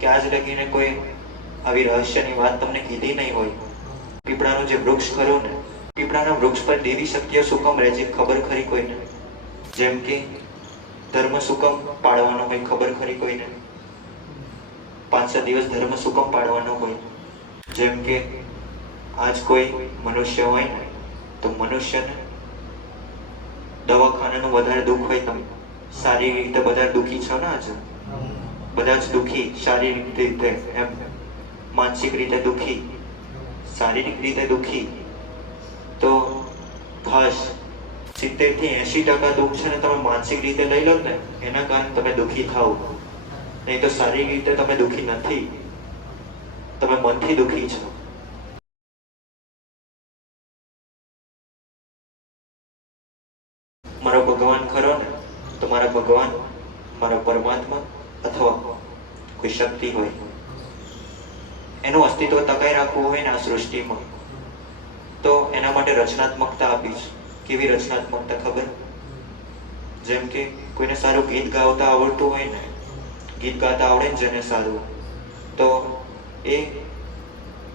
કે આજ લગીને કોઈ આવી રહસ્યની વાત તમને કીધી નહીં હોય. પીપળાનું જે વૃક્ષ ખરું ને, પીપળાના વૃક્ષ પર દેવી શક્તિઓ સુકમ રહે છે ખબર ખરી કોઈને? જેમ કે ધર્મ સુકમ પાડવાનો હોય ખબર ખરી કોઈને? પાંચ છ દિવસ ધર્મ સુકમ પાડવાનો હોય? જેમ કે આજ કોઈ મનુષ્ય હોય ને, તો મનુષ્યને દવાખાનાનું વધારે દુઃખ હોય તમે. શારીરિક રીતે બધા દુઃખી છો ને આજે? બધા જ દુઃખી, શારીરિક રીતે એમ, માનસિક રીતે દુઃખી, શારીરિક રીતે દુઃખી, તો ખાસ સિત્તેરથી એસી ટકા દુઃખ છે ને તમે માનસિક રીતે લઈ લો ને, એના કારણે તમે દુઃખી થાવ નહીં તો શારીરિક રીતે તમે દુઃખી નથી. તમે મનથી દુઃખી છો મારો ભગવાન ખરો ને તો મારા ભગવાન મારા પરમાત્મા અથવા કોઈ શક્તિ હોય. એનું અસ્તિત્વ તકાઈ રાખવું હોય ને આ સૃષ્ટિમાં, તો એના માટે રચનાત્મકતા આપીશ. કેવી રચનાત્મકતા ખબર? જેમ કે કોઈને સારું ગીત ગાવતા આવડતું હોય ને, ગીત ગાતા આવડે ને જેને સારું. તો એ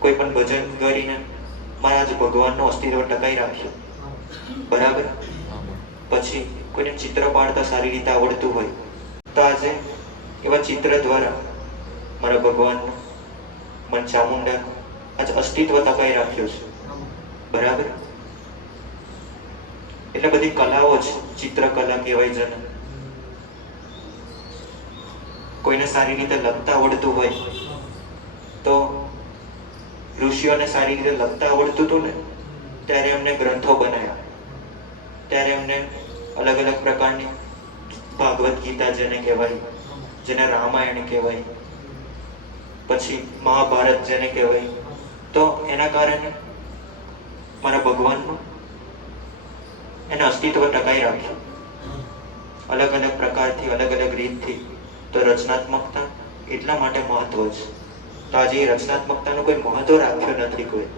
કોઈ પણ ભજન કરીને મારા જ ભગવાનનું અસ્તિત્વ ટકાઈ રાખ્યું બરાબર? પછી કોઈને ચિત્ર પાડતા સારી રીતે આવડતું હોય. તો આજે એવા ચિત્ર દ્વારા મારા ભગવાનનું મન ચામુંડા આજે અસ્તિત્વ તપાઈ રાખ્યો છે. બરાબર? એટલે બધી કલાઓ છે ચિત્રકલા કહેવાય જેને કોઈને સારી રીતે લખતા આવડતું હોય તો ઋષિઓને સારી રીતે લખતા આવડતું હતું ને, ત્યારે એમને ગ્રંથો બનાવ્યા ત્યારે એમને અલગ અલગ પ્રકારની ભાગવત ગીતા જેને કહેવાય, જેને રામાયણ કહેવાય પછી મહાભારત જેને કહેવાય, તો એના કારણે મારા ભગવાનમાં એને અસ્તિત્વ ટકાઈ રાખ્યું. અલગ અલગ પ્રકારથી, અલગ અલગ રીતથી તો રચનાત્મકતા એટલા માટે મહત્વ છે. તો આજે એ રચનાત્મકતાનું કોઈ મહત્વ રાખ્યું નથી કોઈ.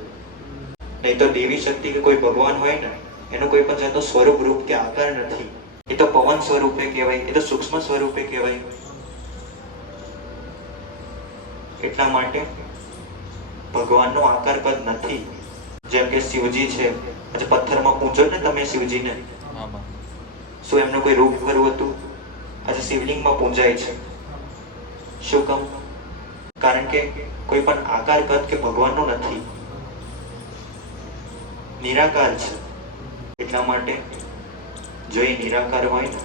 નહીં તો દેવી શક્તિ કે કોઈ ભગવાન હોય ને, એનું કોઈ પણ જાતનું સ્વરૂપ, રૂપ કે આકાર નથી. એ તો પવન સ્વરૂપે કહેવાય, એ તો સૂક્ષ્મ સ્વરૂપે કહેવાય. એટલા માટે ભગવાનનો આકાર કદ નથી. જેમ કે શિવજી છે આજે પથ્થરમાં પૂછો ને તમે શિવજીને. શું એમનું કોઈ રૂપ ખરું હતું? આજે શિવલિંગમાં પૂંજાય છે. શું કામ કારણ કે કોઈ પણ આકાર કદ કે ભગવાનનો નથી. નિરાકાર છે. એટલા માટે જો એ નિરાકાર હોય ને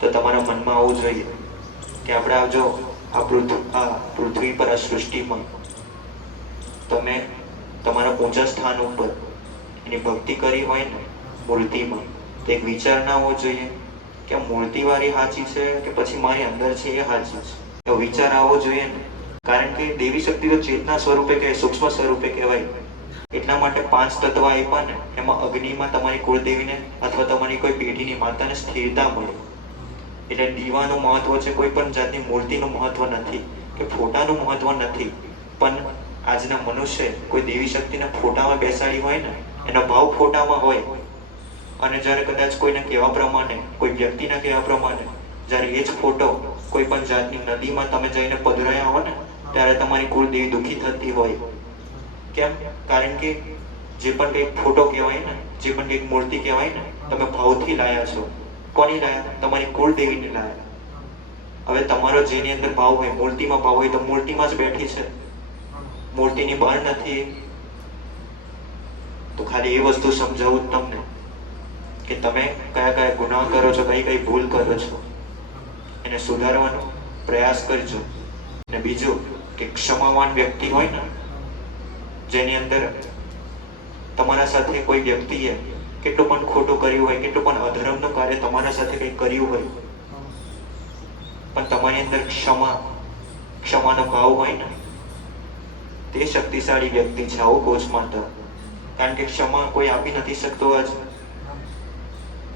તો તમારા મનમાં આવવું જોઈએ કે આપણે આવજો જો આ આ પૃથ્વી પર આ સૃષ્ટિમાં તમે તમારા પૂજા સ્થાન ઉપર એની ભક્તિ કરી હોય ને મૂર્તિમાં, તો વિચાર ના હોવો જોઈએ કે આ મૂર્તિવાળી સાચી છે કે પછી મારી અંદર છે એ સાચી છે? એવો વિચાર આવવો જોઈએ ને. કારણ કે દેવી શક્તિ તો ચેતના સ્વરૂપે કે સૂક્ષ્મ સ્વરૂપે કહેવાય. એટલા માટે પાંચ તત્વ આપ્યા ને, એમાં અગ્નિમાં તમારી કુળદેવીને અથવા તમારી કોઈ પેઢીની માતાને સ્થિરતા મળે. એટલે દીવાનું મહત્વ છે કોઈ પણ જાતની મૂર્તિનું મહત્વ નથી, કે ફોટાનું મહત્વ નથી. પણ આજના મનુષ્ય કોઈ દેવી શક્તિને ફોટામાં બેસાડી હોય ને, એનો ભાવ ફોટામાં હોય, અને જ્યારે કદાચ કોઈને કહેવા પ્રમાણે, કોઈ વ્યક્તિના કહેવા પ્રમાણે, જ્યારે એ જ ફોટો કોઈ પણ જાતની નદીમાં તમે જઈને પધરાયા હો ને, ત્યારે તમારી કુળદેવી દુઃખી થતી હોય. કેમ? કારણ કે જે પણ કંઈક ફોટો કહેવાય ને, જે પણ કંઈક મૂર્તિ કહેવાય ને, તમે ભાવથી લાયા છો. કોની લાયા તમારી કુળદેવીને લાયા હવે તમારો જેની અંદર ભાવ હોય, મૂર્તિમાં ભાવ હોય, તો મૂર્તિમાં જ બેઠી છે. મૂર્તિની બહાર નથી. તો ખાલી એ વસ્તુ સમજાવું તમને કે તમે કયા કયા ગુનાહ કરો છો, કઈ કઈ ભૂલ કરો છો. એને સુધારવાનો પ્રયાસ કરજો. અને બીજું કે ક્ષમાવાન વ્યક્તિ હોય ને, જેની અંદર તમારા સાથે કોઈ વ્યક્તિએ કેટલું પણ ખોટું કર્યું હોય, કેટલું પણ અધર્મનું કાર્ય તમારા સાથે કંઈ કર્યું હોય, પણ તમારી અંદર ક્ષમા, ક્ષમાનો ભાવ હોય ને, તે શક્તિશાળી વ્યક્તિ છે આવું કોચ માતા કારણ કે ક્ષમા કોઈ આપી નથી શકતો આજ.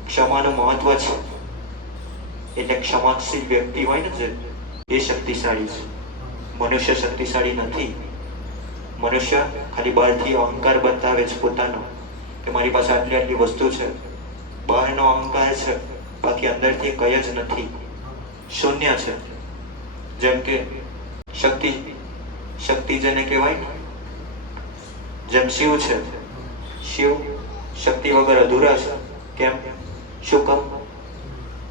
ક્ષમાનું મહત્વ છે. એટલે ક્ષમાશીલ વ્યક્તિ હોય ને જે, એ શક્તિશાળી છે. મનુષ્ય શક્તિશાળી નથી. મનુષ્ય ખાલી બહારથી અહંકાર બતાવે છે પોતાનો. કે મારી પાસે આટલી આટલી વસ્તુ છે. બહારનો અહંકાર છે, બાકી અંદરથી કઈ જ નથી. શૂન્ય છે. જેમ કે શક્તિ શક્તિ જેને કહેવાય જેમ શિવ છે. શિવ શક્તિ વગર અધૂરા છે. કેમ? શું કામ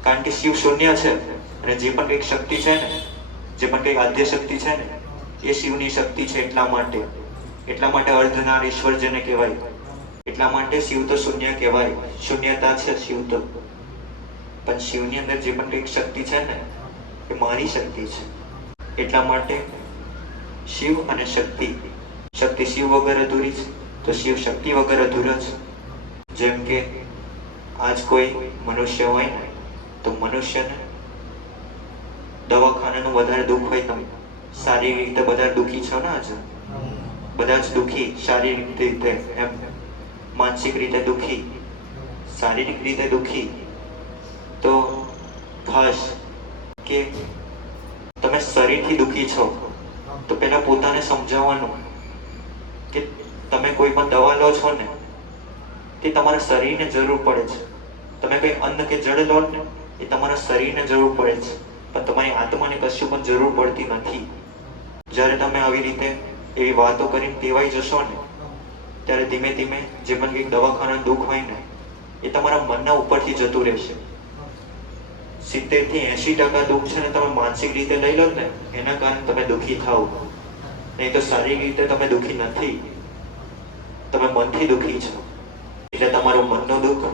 કારણ કે શિવ શૂન્ય છે અને જે પણ કંઈક શક્તિ છે ને, જે પણ કંઈક આદ્ય શક્તિ છે ને, એ શિવની શક્તિ છે એટલા માટે. એટલા માટે અર્ધનાર ઈશ્વર જેને કહેવાય. એટલા માટે શિવ તો શૂન્ય કહેવાય. શૂન્યતા છે શિવ તો. પણ શિવની અંદર જે પણ કંઈક શક્તિ છે ને એ મારી શક્તિ છે. એટલા માટે શિવ અને શક્તિ. શક્તિ શિવ વગર અધૂરી છે તો શિવ શક્તિ વગર અધૂરો છે જેમ કે આજ કોઈ મનુષ્ય હોય ને તો મનુષ્યને દવાખાનાનું વધારે દુઃખ હોય તમે. શારીરિક રીતે બધા દુઃખી છો ને આજે? બધા જ દુઃખી શારીરિક રીતે એમ. માનસિક રીતે દુઃખી, શારીરિક રીતે દુઃખી, તો ખાસ કે તમે શરીરથી દુઃખી છો, તો પહેલા પોતાને સમજાવવાનું કે તમે કોઈ પણ દવા લો છો ને, તે તમારા શરીરને જરૂર પડે છે. તમે કંઈ અન્ન કે જળ લો ને, એ તમારા શરીરને જરૂર પડે છે. પણ તમારી આત્માને કશું પણ જરૂર પડતી નથી. જ્યારે તમે આવી રીતે એવી વાતો કરીને ટેવાઈ જશો ને ત્યારે ધીમે ધીમે જે પણ કંઈક દવાખાના દુઃખ હોય ને, એ તમારા મનના ઉપરથી જતું રહેશે. સિત્તેરથી એસી ટકા દુઃખ છે ને તમે માનસિક રીતે લઈ લો ને, એના કારણે તમે દુઃખી થાઓ. નહીં તો શારીરિક રીતે તમે દુઃખી નથી. તમે મનથી દુઃખી છો. એટલે તમારું મનનું દુઃખ,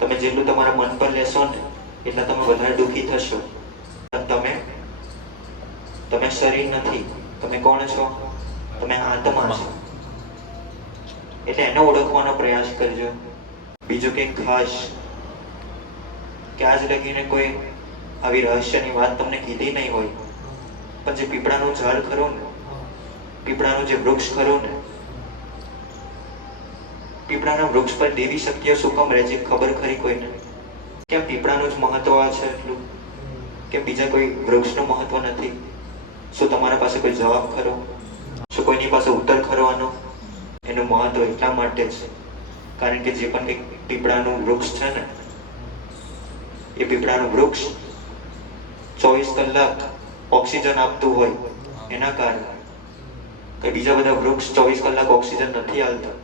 તમે જેટલું તમારા મન પર લેશો ને, એટલે તમે વધારે દુઃખી થશો. તમે તમે શરીર નથી. તમે કોણ છો? તમે આત્મા છો. એટલે એને ઓળખવાનો પ્રયાસ કરજો. બીજું કંઈક ખાસ? કે આજ લગીને કોઈ આવી રહસ્યની વાત તમને કીધી નહીં હોય? પણ જે પીપળાનું ઝાડ ખરું ને, પીપળાનું જે વૃક્ષ ખરું ને, પીપળાના વૃક્ષ પર દેવી શક્તિઓ શું કામ રહે છે ખબર ખરી કોઈને? કેમ પીપળાનું જ મહત્વ આ છે એટલું? કે બીજા કોઈ વૃક્ષનું મહત્વ નથી? શું તમારા પાસે કોઈ જવાબ ખરો? શું કોઈની પાસે ઉત્તર ખરવાનો એનું મહત્વ એટલા માટે છે. કારણ કે જે પણ એક પીપળાનું વૃક્ષ છે ને, એ પીપળાનું વૃક્ષ ચોવીસ કલાક ઓક્સિજન આપતું હોય એના કારણે. કે બીજા બધા વૃક્ષ ચોવીસ કલાક ઓક્સિજન નથી આવતા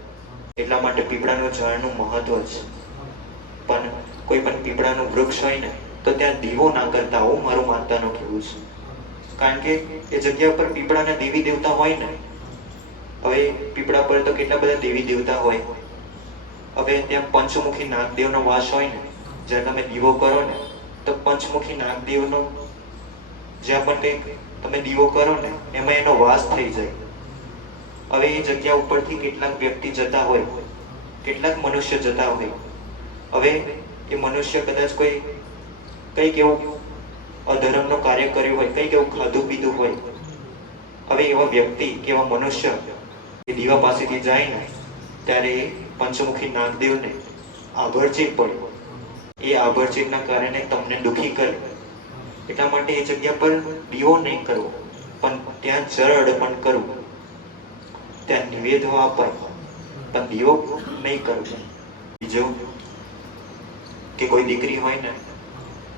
એટલા માટે પીપળાનું ઝાડનું મહત્વ છે. પણ કોઈ પણ પીપળાનું વૃક્ષ હોય ને, તો ત્યાં દીવો ના કરતા. હોવું મારું માતાનું કહેવું છે. કારણ કે એ જગ્યા પર પીપળાના દેવી દેવતા હોય ને હવે પીપળા પર તો કેટલા બધા દેવી દેવતા હોય. હવે ત્યાં પંચમુખી નાગદેવનો વાસ હોય ને, જ્યારે તમે દીવો કરો ને, તો પંચમુખી નાગદેવનો જ્યાં પણ કંઈક તમે દીવો કરો ને, એમાં એનો વાસ થઈ જાય. હવે એ જગ્યા ઉપરથી કેટલાક વ્યક્તિ જતા હોય, કેટલાક મનુષ્ય જતા હોય. હવે એ મનુષ્ય કદાચ કોઈ કંઈક એવું અધર્મનો કાર્ય કર્યું હોય, કંઈક એવું ખાધું પીધું હોય. હવે એવા વ્યક્તિ કે એવા મનુષ્ય દીવા પાસેથી જાય ને ત્યારે પંચમુખી નાગદેવને આભરચેક પડ્યો. એ આભરચેકના કારણે તમને દુઃખી કરે એટલા માટે એ જગ્યા પર દીવો નહીં કરવો, પણ ત્યાં જળ અર્પણ કરવું. ત્યાં નિવેદો અપાય પણ દીવો નહીં કરવો. બીજું કે કોઈ દીકરી હોય ને,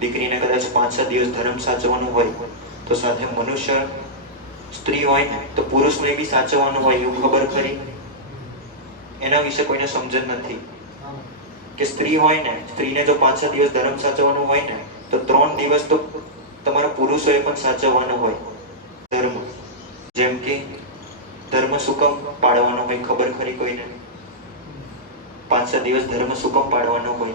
દીકરીને કદાચ પાંચ છ દિવસ ધર્મ સાચવવાનું હોય, તો સાથે મનુષ્ય સ્ત્રી હોય તો પુરુષને બી સાચવવાનું હોય એવું ખબર ખરી એના વિશે કોઈને સમજણ નથી. કે સ્ત્રી હોય ને, સ્ત્રીને જો પાંચ છ દિવસ ધર્મ સાચવવાનું હોય ને, તો ત્રણ દિવસ તો તમારા પુરુષોએ પણ સાચવવાનું હોય. ધર્મ. જેમ કે ધર્મ સુકમ પાડવાનો હોય, ખબર ખરી કોઈને? પાંચ છ દિવસ ધર્મ સુકમ પાડવાનો હોય.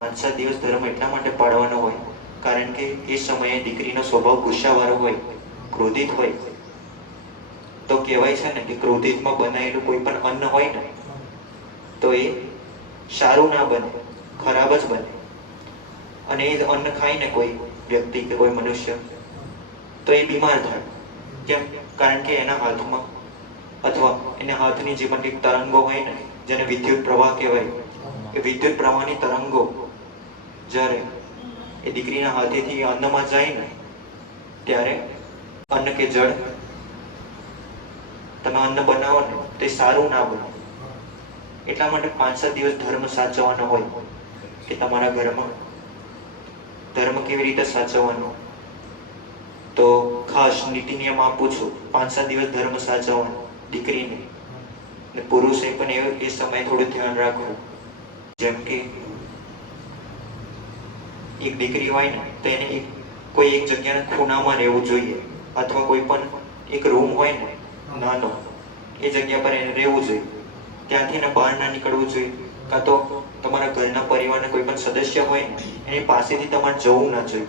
પાંચ છ દિવસ ધર્મ એટલા માટે પાડવાનો હોય, કારણ કે એ સમયે દીકરીનો સ્વભાવ ગુસ્સાવાળો હોય, ક્રોધિત હોય. તો કહેવાય છે ને કે ક્રોધિતમાં બનાવેલું કોઈ પણ અન્ન હોય ને, તો એ સારું ના બને, ખરાબ જ બને. અને એ અન્ન ખાય ને કોઈ વ્યક્તિ કે કોઈ મનુષ્ય, તો એ બીમાર થાય. કેમ? કારણ કે એના હાથમાં અથવા એના હાથની જે પણ કંઈક તરંગો હોય ને, જેને વિદ્યુત પ્રવાહ કહેવાય, એ વિદ્યુત પ્રવાહની તરંગો જ્યારે એ દીકરીના હાથેથી અન્નમાં જાય ને, ત્યારે અન્ન કે જળ તમે અન્ન બનાવો ને તે સારું ના બને. એટલા માટે પાંચ સાત દિવસ ધર્મ સાચવવાનો હોય કે તમારા ઘરમાં. ધર્મ કેવી રીતે સાચવવાનો? તો ખાસ નીતિ નિયમ આપું છું, પાંચ સાત દિવસ ધર્મ સાચવવાનો દીકરીને. ને પુરુષે પણ એ એ સમયે થોડું ધ્યાન રાખવું. જેમ કે એક દીકરી હોય ને, તો એને એક, કોઈ એક જગ્યાના ખૂણામાં રહેવું જોઈએ. અથવા કોઈ પણ એક રૂમ હોય ને નાનો. એ જગ્યા પર એને રહેવું જોઈએ. ત્યાંથી એને બહાર ના નીકળવું જોઈએ. કાં તો તમારા ઘરના પરિવારના કોઈ પણ સદસ્ય હોય, એની પાસેથી તમારે જવું ના જોઈએ.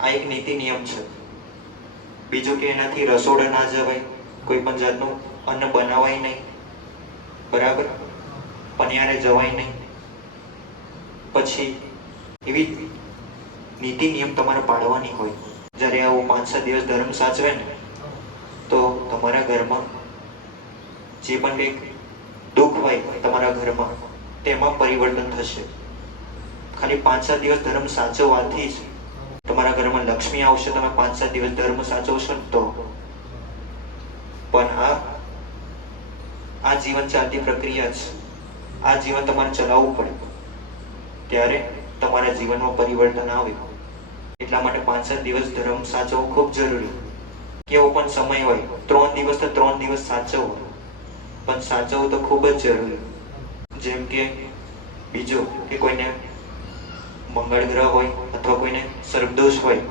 આ એક નીતિ નિયમ છે. બીજું કે એનાથી રસોડા ના જવાય, કોઈ પણ જાતનું અન્ન બનાવાય નહીં. બરાબર? પનિયારે જવાય નહીં. પછી એવી નીતિ નિયમ તમારે પાડવાની હોય. જ્યારે આવો પાંચ છ દિવસ ધર્મ સાચવે ને તો તમારા ઘરમાં જે પણ કંઈક દુઃખ હોય તમારા ઘરમાં, તેમાં પરિવર્તન થશે. ખાલી પાંચ સાત દિવસ ધર્મ સાચવવાથી જ તમારા ઘરમાં લક્ષ્મી આવશે, તમે પાંચ સાત દિવસ ધર્મ સાચવશો તો. પણ આ આ જીવન ચાલતી પ્રક્રિયા છે આ જીવન તમારે ચલાવવું પડે. ત્યારે તમારા જીવનમાં પરિવર્તન આવે. એટલા માટે પાંચ સાત દિવસ ધર્મ સાચવવો ખૂબ જરૂરી. કેવો પણ સમય હોય. ત્રણ દિવસ તો ત્રણ દિવસ સાચવવો. પણ સાચવવું તો ખૂબ જ જરૂરી. જેમ કે બીજું કે કોઈને મંગળ ગ્રહ હોય અથવા કોઈને સર્પદોષ હોય,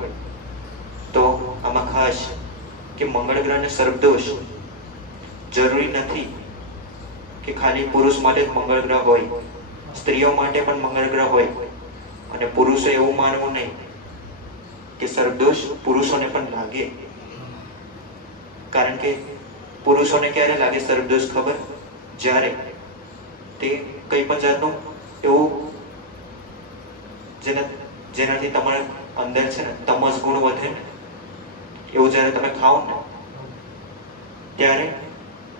તો આમાં ખાસ કે મંગળ ગ્રહ અને સર્પદોષ જરૂરી નથી કે ખાલી પુરુષ માટે જ મંગળ ગ્રહ હોય. સ્ત્રીઓ માટે પણ મંગળ ગ્રહ હોય. અને પુરુષો એવું માનવું નહીં કે સર્પદોષ પુરુષોને પણ લાગે. કારણ કે પુરુષોને ક્યારે લાગે સર્પદોષ ખબર? જ્યારે તે કઈ પણ જાતનું એવું જેના જેનાથી તમારા અંદર છે ને તમસ ગુણ વધે ને, એવું જ્યારે તમે ખાઓ ને, ત્યારે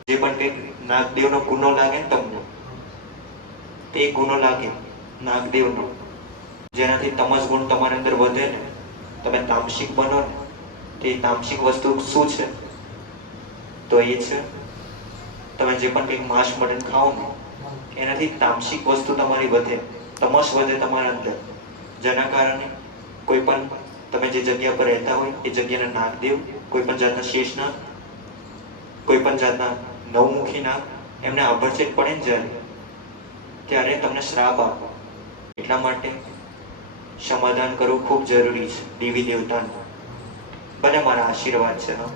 જે પણ કંઈક નાગદેવનો ગુનો લાગે ને તમને, તે ગુનો લાગે નાગદેવનો. જેનાથી તમસ ગુણ તમારી અંદર વધે ને, તમે તામસિક બનો ને, તે તામસિક વસ્તુ શું છે? તો એ છે. તમે જે પણ કંઈક માંસ મટન ખાઓ ને, એનાથી તામસિક વસ્તુ તમારી વધે, તમસ વધે તમારા અંદર. જેના કારણે કોઈ પણ તમે જે જગ્યા પર રહેતા હોય, એ જગ્યાના નાગદેવ, કોઈ પણ જાતના શેષનાગ કોઈ પણ જાતના નવમુખી નાગ, એમને આભરછેદ પડે ને જ્યારે, ત્યારે તમને શ્રાપ આપો. એટલા માટે સમાધાન કરવું ખૂબ જરૂરી છે, દેવી દેવતાનું. ભલે મારા આશીર્વાદ છે, હા.